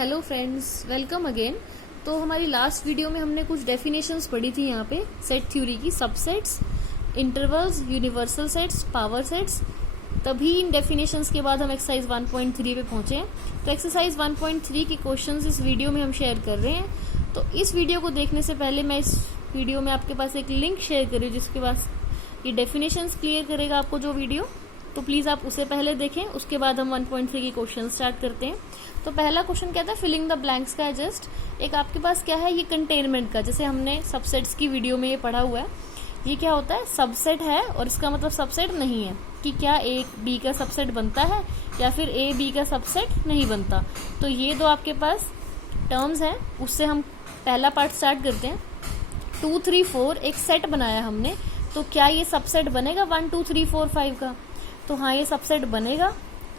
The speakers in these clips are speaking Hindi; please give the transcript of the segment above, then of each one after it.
Hello friends, welcome again. तो हमारी लास्ट वीडियो में हमने कुछ डेफिनेशंस पढ़ी थी यहाँ पे सेट थ्योरी की, subsets, intervals, universal sets, power sets. तभी इन डेफिनेशंस के बाद हम एक्सरसाइज 1.3 पे पहुंचे हैं। तो एक्सरसाइज 1.3 के क्वेश्चंस इस वीडियो में हम शेयर कर रहे हैं। तो इस वीडियो को देखने से पहले मैं इस वीडियो में आपके पास एक लिंक शेयर कर रही हूँ जिसके पास ये डेफिनेशंस क्लियर करेगा आपको जो वीडियो। तो प्लीज आप उसे पहले देखें, उसके बाद हम 1.3 की क्वेश्चन स्टार्ट करते हैं। तो पहला क्वेश्चन कहता है फिलिंग द ब्लैंक्स का जस्ट एक आपके पास क्या है, ये कंटेनमेंट का, जैसे हमने सबसेट्स की वीडियो में ये पढ़ा हुआ है। ये क्या होता है, सबसेट है और इसका मतलब सबसेट नहीं है कि क्या ए बी का सबसेट बनता है या फिर ए बी का सबसेट नहीं बनता। तो ये दो आपके पास टर्म्स हैं, उससे हम पहला पार्ट स्टार्ट करते हैं। 2 3 4 एक सेट बनाया हमने, तो क्या ये सबसेट बनेगा 1 2 3 4 5 का? तो हाँ, ये सबसेट बनेगा।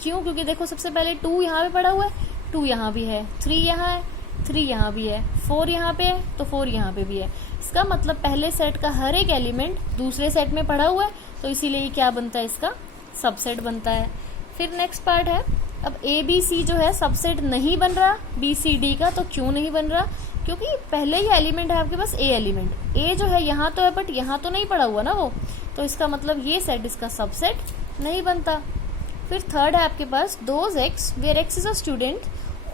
क्यों? क्योंकि देखो सबसे पहले 2 यहाँ पे पड़ा हुआ है, 2 यहाँ भी है, 3 यहाँ है, 3 यहाँ भी है, 4 यहाँ पे है तो 4 यहाँ पे भी है। इसका मतलब पहले सेट का हर एक एलिमेंट दूसरे सेट में पड़ा हुआ है, तो इसीलिए ये क्या बनता है, इसका सबसेट बनता है। फिर नेक्स्ट पार्ट है, अब ए बी सी जो है सबसेट नहीं बन रहा बी सी डी का। तो क्यों नहीं बन रहा? क्योंकि पहले ही एलिमेंट है आपके पास ए एलिमेंट, ए जो है यहाँ तो है बट यहाँ तो नहीं पड़ा हुआ ना वो, तो इसका मतलब ये सेट इसका सबसेट नहीं बनता। फिर थर्ड है आपके पास those x where x is a student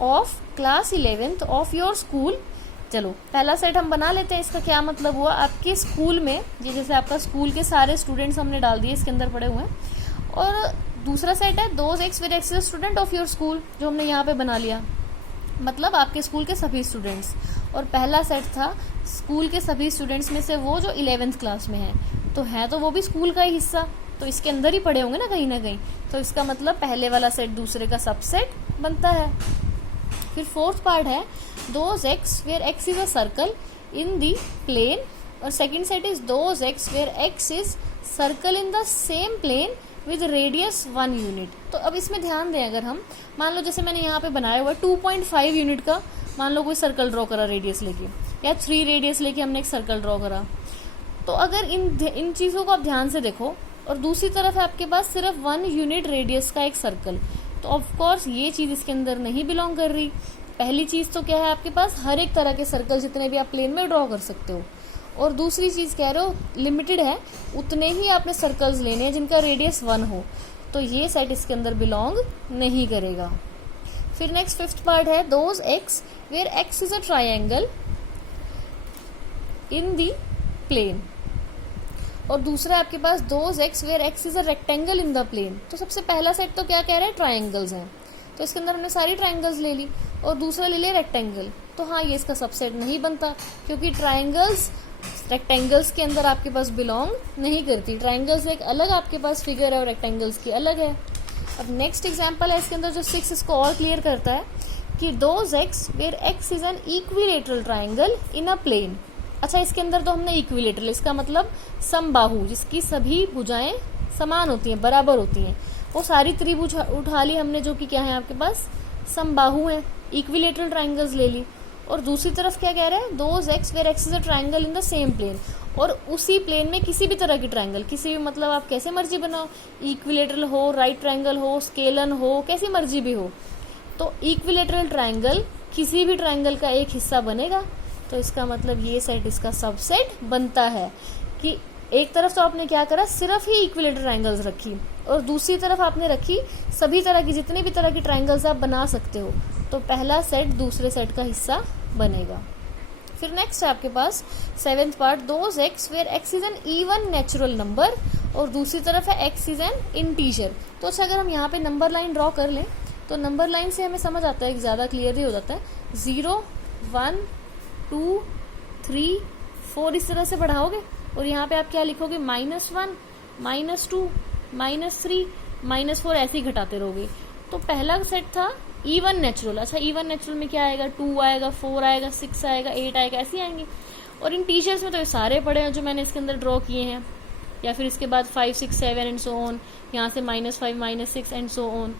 of class 11th of your school. चलो पहला सेट हम बना लेते हैं। इसका क्या मतलब हुआ, आपके स्कूल में ये जैसे आपका स्कूल के सारे स्टूडेंट्स हमने डाल दिए इसके अंदर पड़े हुए हैं। और दूसरा सेट है those x where x is a student of your school, जो हमने यहाँ पे बना लिया, मतलब आपके स्कूल के सभी स्टूडेंट्स। और पहला सेट था स्कूल के सभी स्टूडेंट्स में से वो जो 11th क्लास में है, तो है तो वो भी स्कूल का ही हिस्सा, तो इसके अंदर ही पड़े होंगे ना कहीं। तो इसका मतलब पहले वाला सेट दूसरे का सबसेट बनता है। फिर फोर्थ पार्ट है those x where x is a circle in the plane, और second set is those x where x is circle in the same plane with radius 1 unit. तो अब इसमें ध्यान दें, अगर हम मान लो जैसे मैंने यहाँ पे बनाया हुआ 2.5 यूनिट का मान लो कोई सर्कल ड्रॉ करा रेडियस लेके, या 3 रेडियस लेके हमने एक सर्कल ड्रॉ करा, तो अगर इन चीजों को आप ध्यान से देखो, और दूसरी तरफ है आपके पास सिर्फ 1 यूनिट रेडियस का एक सर्कल, तो ऑफ कोर्स ये चीज इसके अंदर नहीं बिलोंग कर रही। पहली चीज तो क्या है, आपके पास हर एक तरह के सर्कल जितने भी आप प्लेन में ड्रॉ कर सकते हो, और दूसरी चीज कह रहे हो लिमिटेड है, उतने ही आपने सर्कल्स लेने हैं जिनका रेडियस 1 हो, तो ये सेट इसके अंदर बिलोंग नहीं करेगा। फिर नेक्स्ट फिफ्थ पार्ट है those x where x is a triangle in the plane, और दूसरा आपके पास those x where x is a rectangle in the plane. तो सबसे पहला सेट तो क्या कह रहा है, ट्राइंगल्स हैं, तो इसके अंदर हमने सारी ट्राइंगल्स ले ली, और दूसरा ले लिया रेक्टेंगल, तो हाँ ये इसका सबसेट नहीं बनता, क्योंकि ट्राइंगल्स रेक्टेंगल्स के अंदर आपके पास बिलोंग नहीं करती। ट्राइंगल्स एक अलग आपके पास फिगर है और रेक्टेंगल्स की अलग है। अब नेक्स्ट एग्जाम्पल है इसके अंदर जो 6 इसको और क्लियर करता है कि those x where x is an equilateral triangle in a plane. अच्छा, इसके अंदर तो हमने इक्विलेटरल, इसका मतलब समबाहु, जिसकी सभी भुजाएं समान होती हैं, बराबर होती हैं, वो सारी त्रिभुज उठा ली हमने, जो कि क्या है आपके पास समबाहु है, इक्विलेटरल ट्राइंगल्स ले ली। और दूसरी तरफ क्या कह रहे हैं, those x where x is a triangle in the same plane, और उसी प्लेन में किसी भी तरह की ट्राइंगल, किसी भी मतलब आप कैसे मर्जी बनाओ, इक्विलेटरल हो, राइट ट्राइंगल हो, स्केलन हो, कैसी मर्जी भी हो, तो इक्विलेटरल ट्राइंगल किसी भी ट्राइंगल का एक हिस्सा बनेगा। तो इसका मतलब ये सेट इसका सबसेट बनता है कि एक तरफ तो आपने क्या करा, सिर्फ ही इक्विलेटरल ट्राइंगल्स रखी, और दूसरी तरफ आपने रखी सभी तरह की, जितनी भी तरह की ट्राइंगल्स आप बना सकते हो, तो पहला सेट दूसरे सेट का हिस्सा बनेगा। फिर नेक्स्ट है आपके पास 7th part those x where x is an even natural number, और दूसरी तरफ है एक्स इज एन इंटीजर। तो अच्छा, अगर हम यहाँ पे नंबर लाइन ड्रॉ कर लें तो नंबर लाइन से हमें समझ आता है कि ज्यादा क्लियरली हो जाता है। 0 1 2 3 4 इस तरह से बढ़ाओगे, और यहाँ पे आप क्या लिखोगे, -1 -2 -3 -4 ऐसे ही घटाते रहोगे। तो पहला सेट था इवन नेचुरल। अच्छा, इवन नेचुरल में क्या आएगा, 2 आएगा, 4 आएगा, 6 आएगा, 8 आएगा, ऐसे आएंगे। और इन टीचर्स में तो ये सारे पड़े हैं जो मैंने इसके अंदर ड्रॉ किए हैं, या फिर इसके बाद 5 6 7 एंड सो ऑन, यहाँ से -5 -6 एंड सो ऑन।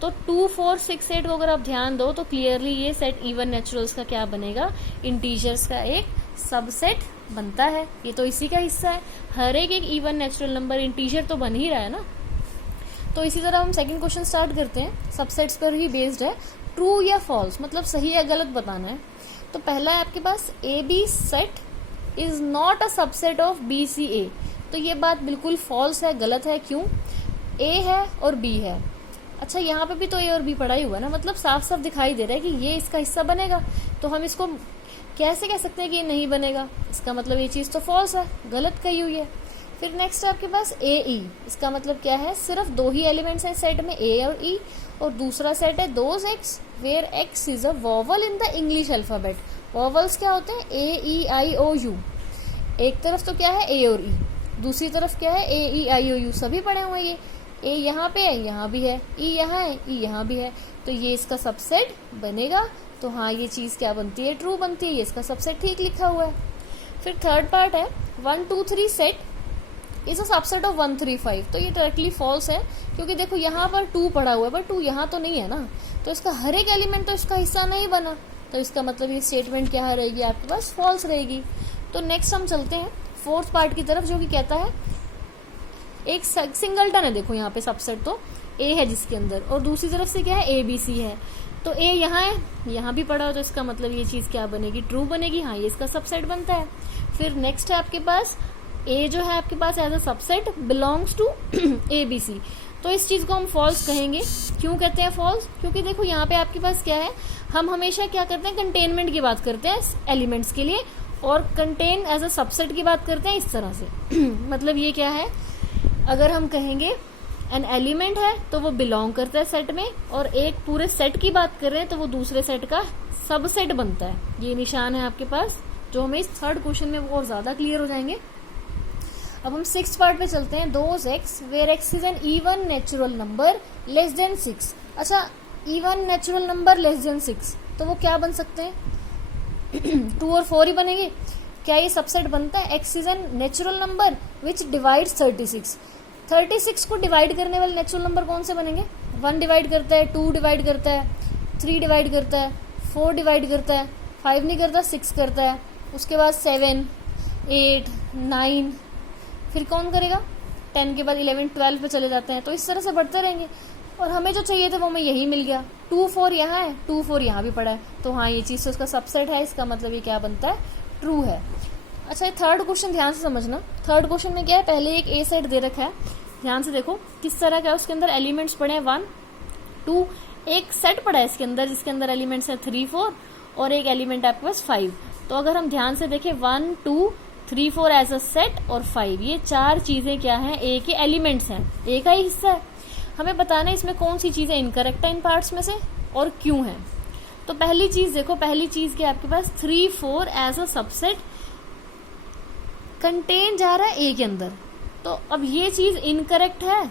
तो 2 4 6 8 को अगर आप ध्यान दो तो क्लियरली ये सेट इवन नेचुरल्स का क्या बनेगा, इंटीजर्स का एक सबसेट बनता है। ये तो इसी का हिस्सा है, हर एक इवन नेचुरल नंबर इंटीजर तो बन ही रहा है ना। तो इसी तरह हम सेकंड क्वेश्चन स्टार्ट करते हैं, सबसेट्स पर ही बेस्ड है। ट्रू या फॉल्स, मतलब सही या गलत बताना है। तो पहला है आपके पास A B set is not a subset of B C A. तो ये बात बिल्कुल फॉल्स है, गलत है। क्यों? ए है और बी है। अच्छा, यहाँ पे भी तो ए और बी पढ़ा ही हुआ ना, मतलब साफ साफ दिखाई दे रहा है कि ये इसका हिस्सा बनेगा। तो हम इसको कैसे कह सकते हैं कि ये नहीं बनेगा? इसका मतलब ये चीज़ तो फॉल्स है, गलत कही हुई है। फिर नेक्स्ट है आपके पास ए ई। इसका मतलब क्या है? सिर्फ दो ही एलिमेंट्स हैं सेट में, ए और ई। और दूसरा सेट है those x where x is a vowel in the English alphabet. Vowels क्या होते हैं? A E I O U. एक तरफ तो क्या है? ए और ई, दूसरी तरफ क्या है? ए ई आई ओ यू। सभी पढ़े हुए हैं। ये ए यहाँ पे है, यहाँ भी है, ई यहाँ है, ई यहाँ भी है। तो ये इसका सबसेट बनेगा। तो हाँ, ये चीज़ क्या बनती है? ट्रू बनती है। ये इसका सबसेट ठीक लिखा हुआ है। फिर थर्ड पार्ट है 1 2 3 set is a subset of 1 3 5। तो ये डायरेक्टली फॉल्स है, क्योंकि देखो यहाँ पर 2 पढ़ा हुआ है, पर 2 यहाँ तो नहीं है ना, तो इसका हर एक एलिमेंट तो इसका हिस्सा नहीं बना। तो इसका मतलब ये स्टेटमेंट क्या रहेगी आपके पास? फॉल्स रहेगी। तो नेक्स्ट हम चलते हैं फोर्थ पार्ट की तरफ, जो कि कहता है एक सिंगलटन है। देखो यहाँ पे सबसेट तो ए है जिसके अंदर, और दूसरी तरफ से क्या है? ए बी सी है। तो ए यहाँ है, यहाँ भी पड़ा हो, तो इसका मतलब ये चीज़ क्या बनेगी? ट्रू बनेगी। हाँ, ये इसका सबसेट बनता है। फिर नेक्स्ट है आपके पास ए जो है आपके पास as a subset belongs to A B C. तो इस चीज़ को हम फॉल्स कहेंगे। क्यों कहते हैं फॉल्स? क्योंकि देखो यहाँ पे आपके पास क्या है, हम हमेशा क्या करते हैं? कंटेनमेंट की बात करते हैं एलिमेंट्स के लिए, और कंटेन एज अ सबसेट की बात करते हैं इस तरह से। मतलब ये क्या है, अगर हम कहेंगे एन एलिमेंट है तो वो बिलोंग करता है सेट में, और एक पूरे सेट की बात कर रहे हैं तो वो दूसरे सेट का सबसेट बनता है। ये निशान है आपके पास, जो हमें इस थर्ड क्वेश्चन में वो और ज्यादा क्लियर हो जाएंगे। अब हम सिक्स्थ पार्ट पे चलते हैं। Those x where x is an even natural number less than 6। अच्छा, even natural number less than 6, तो वो क्या बन सकते हैं? 2 और 4 ही बनेंगे। क्या ये सबसेट बनता है? X is N natural number which divides 36। 36 को डिवाइड करने वाले नेचुरल नंबर कौन से बनेंगे? 1 डिवाइड करता है, 2 डिवाइड करता है, 3 डिवाइड करता है, 4 डिवाइड करता है, 5 नहीं करता, 6 करता है, उसके बाद 7 8 9, फिर कौन करेगा? 10 के बाद 11 12 पे चले जाते हैं। तो इस तरह से बढ़ते रहेंगे, और हमें जो चाहिए था वो हमें यही मिल गया। 2 4 यहाँ है, 2 4 यहाँ भी पड़ा है। तो हाँ, ये चीज़ तो इसका सबसेट है। इसका मतलब ये क्या बनता है? ट्रू है। अच्छा, ये थर्ड क्वेश्चन ध्यान से समझना। थर्ड क्वेश्चन में क्या है? पहले एक ए सेट दे रखा है, ध्यान से देखो किस तरह का है। उसके अंदर एलिमेंट्स पड़े हैं 1 2, एक सेट पड़ा है इसके अंदर जिसके अंदर एलिमेंट्स है 3 4, और एक एलिमेंट आपके पास 5। तो अगर हम ध्यान से देखें 1 2 3 4 एज अ सेट और 5, ये 4 चीजें क्या हैं? ए के एलिमेंट्स हैं, ए का ही हिस्सा है। हमें बताना है इसमें कौन सी चीजें इनकरेक्ट है इन पार्ट्स में से, और क्यों है। तो पहली चीज देखो, पहली चीज क्या आपके पास? 3 4 एज अ सबसेट कंटेन जा रहा है ए के अंदर। तो अब ये चीज इनकरेक्ट है,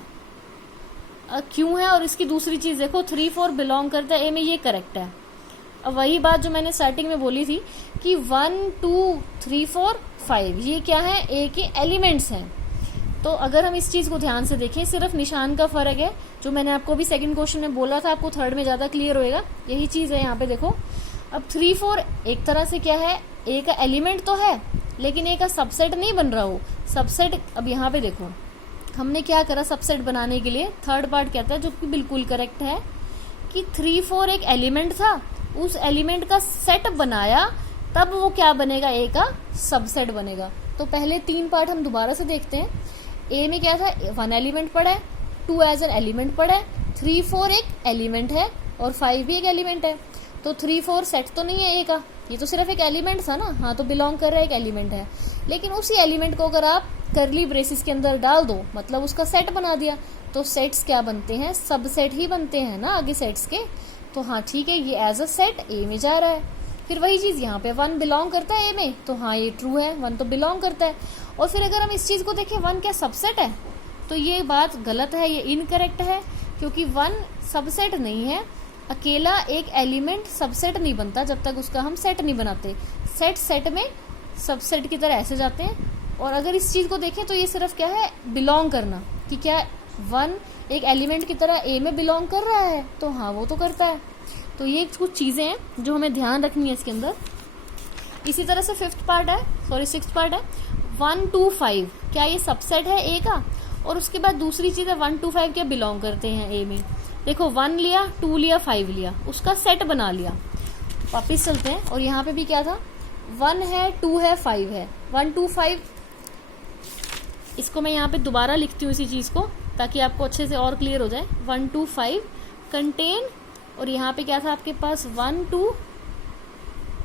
क्यों है? और इसकी दूसरी चीज देखो 3 4 बिलोंग करता है ए में, ये करेक्ट है। अब वही बात जो मैंने स्टार्टिंग में बोली थी कि 1 2 3 4 5 ये क्या है? ए के एलिमेंट्स हैं। तो अगर हम इस चीज को ध्यान से देखें, सिर्फ निशान का फर्क है, जो मैंने आपको भी सेकंड क्वेश्चन में बोला था, आपको थर्ड में ज्यादा क्लियर होएगा। यही चीज है यहाँ पे देखो। अब 3 4 एक तरह से क्या है? ए का एलिमेंट तो है, लेकिन ए का सबसेट नहीं बन रहा हो। सबसेट, अब यहाँ पे देखो हमने क्या करा सबसेट बनाने के लिए, थर्ड पार्ट कहता है, जो कि बिल्कुल करेक्ट है, कि 3 4 एक एलिमेंट था, उस एलिमेंट का सेट बनाया, तब वो क्या बनेगा? ए का सबसेट बनेगा। तो पहले 3 पार्ट हम दोबारा से देखते हैं। ए में क्या था? 1 एलिमेंट पड़ा है, 2 एज एन एलिमेंट पड़ा है, 3 4 एक एलिमेंट है, और 5 भी एक एलिमेंट है। तो 3 4 सेट तो नहीं है ए का, ये तो सिर्फ एक एलिमेंट था ना। हाँ, तो बिलोंग कर रहा है, एक एलिमेंट है। लेकिन उसी एलिमेंट को अगर आप करली ब्रेसिस के अंदर डाल दो, मतलब उसका सेट बना दिया, तो सेट्स क्या बनते हैं? सबसेट ही बनते हैं ना आगे सेट्स के। तो हाँ ठीक है, ये एज अ सेट ए में जा रहा है। फिर वही चीज यहाँ पे 1 बिलोंग करता है ए में, तो हाँ ये ट्रू है, 1 तो बिलोंग करता है। और फिर अगर हम इस चीज को देखें 1 क्या सबसेट है, तो ये बात गलत है, ये इनकरेक्ट है, क्योंकि 1 सबसेट नहीं है। अकेला एक एलिमेंट सबसेट नहीं बनता जब तक उसका हम सेट नहीं बनाते। सेट में सबसेट की तरह ऐसे जाते हैं। और अगर इस चीज को देखें तो ये सिर्फ क्या है? बिलोंग करना, कि क्या 1 एक एलिमेंट की तरह ए में बिलोंग कर रहा है, तो हाँ वो तो करता है। तो ये कुछ चीजें हैं जो हमें ध्यान रखनी है इसके अंदर। इसी तरह से सिक्स्थ पार्ट है 1 2 5, क्या ये सबसेट है ए का? और उसके बाद दूसरी चीज़ है 1 to 5 क्या बिलोंग करते हैं ए में। देखो 1 लिया, 2 लिया, 5 लिया, उसका सेट बना लिया। वापिस चलते हैं और यहाँ पे भी क्या था, 1 है, 2 है, 5 है, 1 to 5। इसको मैं यहाँ पे दोबारा लिखती हूँ इसी चीज़ को, ताकि आपको अच्छे से और क्लियर हो जाए। 1 to 5 कंटेन, और यहाँ पे क्या था आपके पास 1 2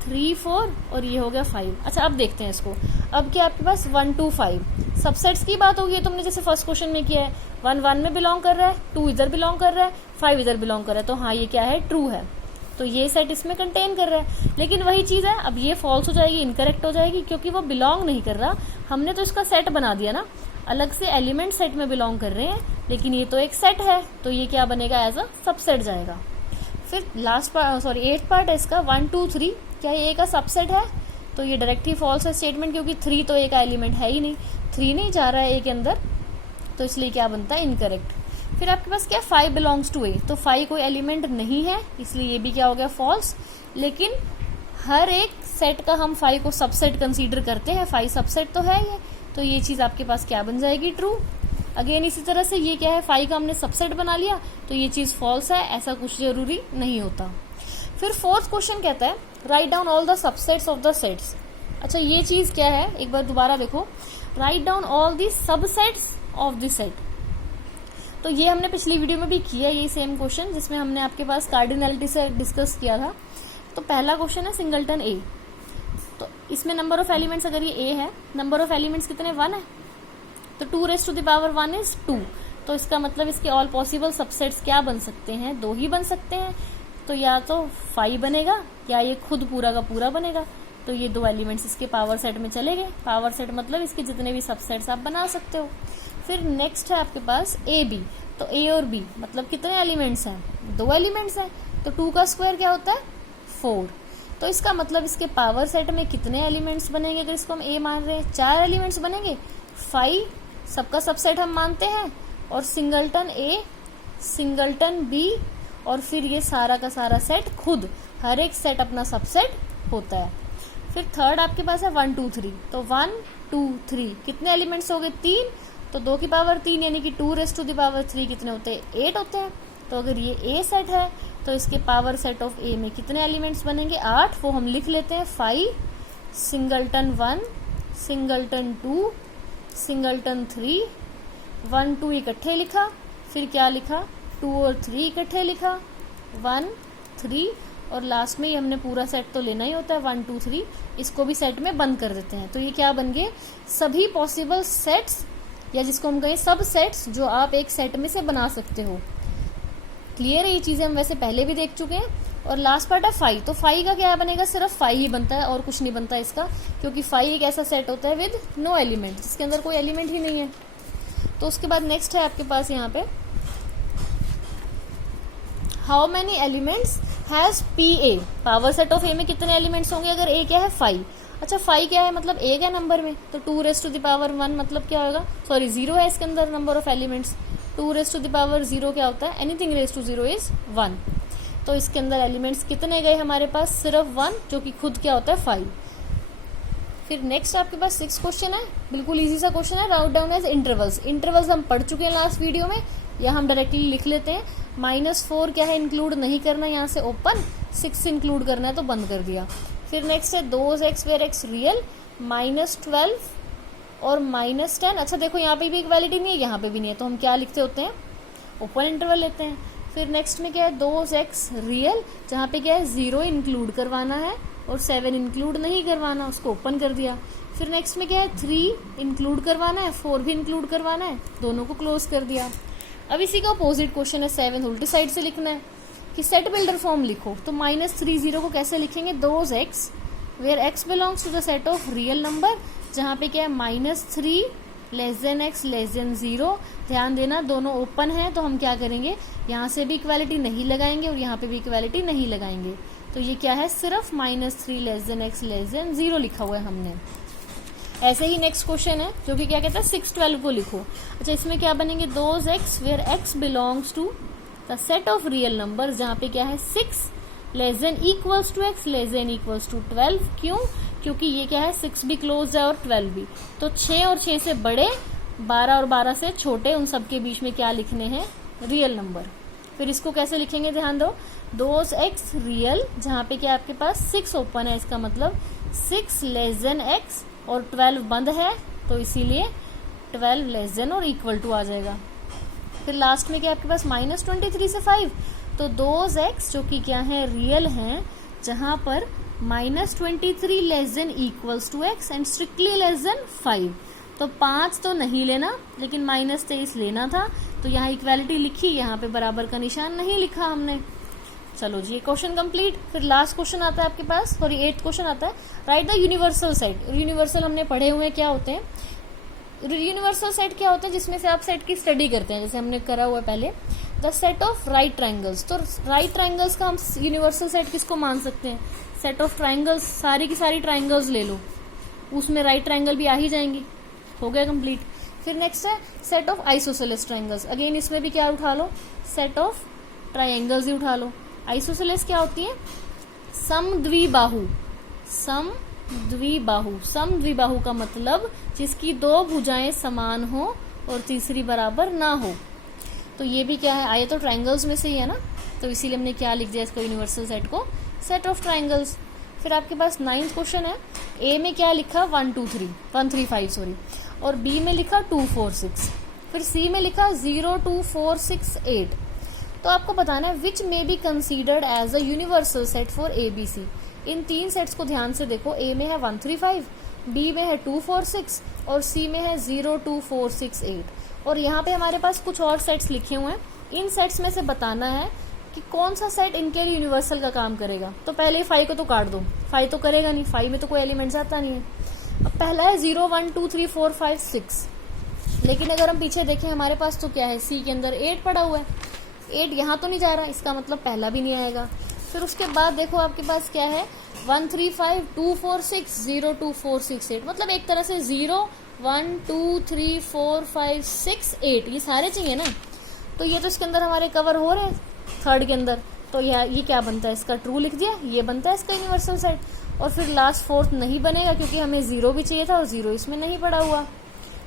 3 4 और ये हो गया 5। अच्छा अब देखते हैं इसको। अब क्या आपके पास 1 to 5 सबसेट्स की बात होगी, तुमने जैसे फर्स्ट क्वेश्चन में किया है। 1 1 में बिलोंग कर रहा है, 2 इधर बिलोंग कर रहा है, 5 इधर बिलोंग कर रहा है, तो हाँ ये क्या है, ट्रू है। तो ये सेट इसमें कंटेन कर रहा है। लेकिन वही चीज़ है, अब ये फॉल्स हो जाएगी, इनकरेक्ट हो जाएगी, क्योंकि वो बिलोंग नहीं कर रहा। हमने तो इसका सेट बना दिया ना, अलग से एलिमेंट सेट में बिलोंग कर रहे हैं, लेकिन ये तो एक सेट है, तो ये क्या बनेगा, एज अ सबसेट जाएगा। फिर last part, sorry 8th part है इसका, 1 2 3 क्या ये ए का सबसेट है, तो ये डायरेक्ट ही फॉल्स है स्टेटमेंट, क्योंकि 3 तो ए का एलिमेंट है ही नहीं, 3 नहीं जा रहा है ए के अंदर, तो इसलिए क्या बनता है, इनकरेक्ट। फिर आपके पास क्या, 5 बिलोंग्स टू ए, तो 5 कोई एलिमेंट नहीं है, इसलिए ये भी क्या हो गया, फॉल्स। लेकिन हर एक सेट का हम 5 को सबसेट कंसीडर करते हैं, 5 सबसेट तो है ये, तो ये चीज़ आपके पास क्या बन जाएगी, ट्रू। अगेन इसी तरह से ये क्या है, 5 का हमने सबसेट बना लिया, तो ये चीज़ फॉल्स है, ऐसा कुछ जरूरी नहीं होता। फिर 4th क्वेश्चन कहता है write down all the subsets of the sets. अच्छा ये चीज़ क्या है, एक बार दोबारा देखो, write down all the subsets of the set. तो ये हमने पिछली वीडियो में भी किया, ये सेम क्वेश्चन, जिसमें हमने आपके पास कार्डिनैलिटी से डिस्कस किया था। तो पहला क्वेश्चन है सिंगलटन ए, तो इसमें नंबर ऑफ एलिमेंट्स, अगर ये ए है, नंबर ऑफ एलिमेंट्स कितने, 1 है, तो 2 raised to the power 1 is 2। तो इसका मतलब इसके ऑल पॉसिबल सबसेट्स क्या बन सकते हैं, 2 ही बन सकते हैं। तो या तो 5 बनेगा, या ये खुद पूरा का पूरा बनेगा। तो ये 2 एलिमेंट्स इसके पावर सेट में चले गए। पावर सेट मतलब इसके जितने भी सबसेट्स आप बना सकते हो। फिर नेक्स्ट है आपके पास ए बी, तो ए और बी मतलब कितने एलिमेंट्स हैं, 2 एलिमेंट्स हैं, तो 2 का स्क्वायर क्या होता है, 4। तो इसका मतलब इसके पावर सेट में कितने एलिमेंट्स बनेंगे, अगर इसको हम ए मान रहे हैं, 4 एलिमेंट्स बनेंगे। 5 सबका सबसेट हम मानते हैं, और सिंगलटन ए, सिंगलटन बी, और फिर ये सारा का सारा सेट खुद, हर एक सेट अपना सबसेट होता है। फिर थर्ड आपके पास है 1 2 3, तो 1 2 3 कितने एलिमेंट्स हो गए, 3, तो 2 की पावर 3 यानी कि 2 raised to the power 3 कितने होते हैं, 8 होते हैं। तो अगर ये ए सेट है, तो इसके पावर सेट ऑफ ए में कितने एलिमेंट्स बनेंगे, 8, वो हम लिख लेते हैं 5, सिंगलटन 1, सिंगलटन 2, सिंगलटन 3, 1 2 इकट्ठे लिखा, फिर क्या लिखा, 2 और 3 इकट्ठे लिखा, 1 3, और लास्ट में ये हमने पूरा सेट तो लेना ही होता है 1 2 3, इसको भी सेट में बंद कर देते हैं। तो ये क्या बन गए, सभी पॉसिबल सेट्स, या जिसको हम कहें सब सेट्स, जो आप एक सेट में से बना सकते हो। क्लियर है, ये चीजें हम वैसे पहले भी देख चुके हैं। और लास्ट पार्ट है 5, तो 5 का क्या बनेगा, सिर्फ 5 ही बनता है और कुछ नहीं बनता इसका, क्योंकि 5 एक ऐसा सेट होता है विद नो एलिमेंट, जिसके अंदर कोई एलिमेंट ही नहीं है। तो उसके बाद नेक्स्ट है आपके पास यहाँ पे, how many elements has P A, power set of A में कितने एलिमेंट्स होंगे, अगर ए क्या है 5। अच्छा 5 क्या है, मतलब ए का नंबर में, तो 2 raised to the power 1 मतलब क्या होगा, सॉरी 0 है इसके अंदर number of elements. 2 raised to the power 0 क्या होता है, एनीथिंग raised to 0 इज 1। तो इसके अंदर एलिमेंट्स कितने गए हमारे पास, सिर्फ 1, जो कि खुद क्या होता है 5। फिर नेक्स्ट आपके पास 6 क्वेश्चन है, बिल्कुल इजी सा क्वेश्चन है, राउट डाउन एज इंटरवल्स। इंटरवल्स हम पढ़ चुके हैं लास्ट वीडियो में, या हम डायरेक्टली लिख लेते हैं। -4 क्या है, इंक्लूड नहीं करना, यहाँ से ओपन, 6 इंक्लूड करना है तो बंद कर दिया। फिर नेक्स्ट है $2x वेयर x रियल, -12 और -10। अच्छा देखो यहाँ पे भी इक्वालिटी नहीं है, यहाँ पे भी नहीं है, तो हम क्या लिखते होते हैं, ओपन इंटरवल लेते हैं। फिर नेक्स्ट में क्या है, 2x रियल, जहाँ पे क्या है 0 इंक्लूड करवाना है और 7 इंक्लूड नहीं करवाना, उसको ओपन कर दिया। फिर नेक्स्ट में क्या है, 3 इंक्लूड करवाना है, 4 भी इंक्लूड करवाना है, दोनों को क्लोज कर दिया। अब इसी का अपोजिट क्वेश्चन है 7, उल्टी साइड से लिखना है कि सेट बिल्डर फॉर्म लिखो। तो -30 को कैसे लिखेंगे, 2x where x belongs to the set of real number, जहाँ पे क्या है -3 x <0। ध्यान देना दोनों ओपन है, तो हम क्या करेंगे, यहाँ से भी इक्वालिटी नहीं लगाएंगे और यहाँ पे भी इक्वालिटी नहीं लगाएंगे। तो ये क्या है, सिर्फ -3 x <0 लिखा हुआ है हमने। ऐसे ही नेक्स्ट क्वेश्चन है जो कि क्या कहता है 612 को लिखो। अच्छा इसमें क्या बनेंगे, 2x where x belongs to the set of real number, जहाँ पे क्या है 6 <= x <= 12। क्यों, क्योंकि ये क्या है 6 भी क्लोज है और 12 भी, तो 6 और 6 से बड़े 12 और 12 से छोटे उन सब के बीच में क्या लिखने हैं, रियल नंबर। फिर इसको कैसे लिखेंगे, ध्यान दो, दोज एक्स रियल, जहाँ पे क्या आपके पास 6 ओपन है, इसका मतलब 6 लेस देन एक्स, और 12 बंद है तो इसीलिए 12 लेस देन और इक्वल टू आ जाएगा। फिर लास्ट में क्या आपके पास -23 से 5, तो दोज एक्स जो कि क्या है, रियल हैं, जहां पर -23 less than equals to x and strictly less than 5। तो 5 तो नहीं लेना, लेकिन -23 लेना था, तो यहाँ इक्वालिटी लिखी, यहाँ पे बराबर का निशान नहीं लिखा हमने। चलो जी, ये क्वेश्चन कंप्लीट। फिर लास्ट क्वेश्चन आता है आपके पास, सॉरी 8th क्वेश्चन आता है, right the universal set. Universal हमने पढ़े हुए क्या होते हैं, यूनिवर्सल सेट क्या होते हैं, जिसमें से आप सेट की स्टडी करते हैं, जैसे हमने करा हुआ पहले, the set of right triangles. तो राइट ट्राइंगल्स का हम यूनिवर्सल सेट किसको मान सकते हैं, सेट ऑफ ट्राइंगल्स, सारी की सारी ट्राइंगल्स ले लो, उसमें राइट ट्राइंगल भी आ ही जाएंगी। हो गया कंप्लीट। फिर नेक्स्ट है set of isosceles triangles. Again इसमें भी क्या उठा लो, सेट ऑफ ट्राइंगल्स ही उठा लो। आइसोसेलेस क्या होती है, समद्विबाहु। समद्विबाहु का मतलब जिसकी 2 भुजाएं समान हो और तीसरी बराबर ना हो। तो ये भी क्या है, आए तो ट्राइंगल्स में से ही है ना, तो इसीलिए हमने क्या लिख दिया इसको, यूनिवर्सल सेट को सेट ऑफ ट्राइंगल्स। फिर आपके पास 9th क्वेश्चन है, ए में क्या लिखा 1 2 3 1 3 5 सॉरी, और बी में लिखा 2 4 6, फिर सी में लिखा 0 2 4 6 8। तो आपको बताना है which may be considered as a universal set for A B C. इन 3 सेट्स को ध्यान से देखो, ए में है 1 3 5, बी में है 2 4 6 और सी में है 0 2 4 6 8। और यहाँ पे हमारे पास कुछ और सेट्स लिखे हुए हैं, इन सेट्स में से बताना है कि कौन सा सेट इनके लिए यूनिवर्सल का काम करेगा। तो पहले 5 को तो काट दो, 5 तो करेगा नहीं, 5 में तो कोई एलिमेंट्स आता नहीं है। अब पहला है 0 1 2 3 4 5 6, लेकिन अगर हम पीछे देखें हमारे पास तो क्या है, सी के अंदर 8 पड़ा हुआ है, 8 यहाँ तो नहीं जा रहा, इसका मतलब पहला भी नहीं आएगा। फिर उसके बाद देखो आपके पास क्या है 1 3 5 2 4 6 0 2 4 6 8, मतलब एक तरह से 0 1 2 3 4 5 6 8 ये सारे चाहिए ना, तो ये तो इसके अंदर हमारे कवर हो रहे हैं 3rd के अंदर। तो ये क्या बनता है, इसका ट्रू लिख दिया, ये बनता है इसका यूनिवर्सल सेट। और फिर लास्ट 4th नहीं बनेगा क्योंकि हमें 0 भी चाहिए था और 0 इसमें नहीं पड़ा हुआ।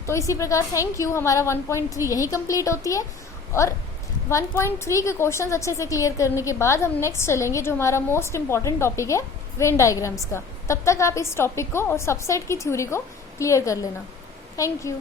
तो इसी प्रकार थैंक यू, हमारा 1.3 यही कंप्लीट होती है। और 1.3 के क्वेश्चंस अच्छे से क्लियर करने के बाद हम नेक्स्ट चलेंगे जो हमारा मोस्ट इंपॉर्टेंट टॉपिक है, वेन डायग्राम्स का। तब तक आप इस टॉपिक को और सबसेट की थ्योरी को क्लियर कर लेना। Thank you.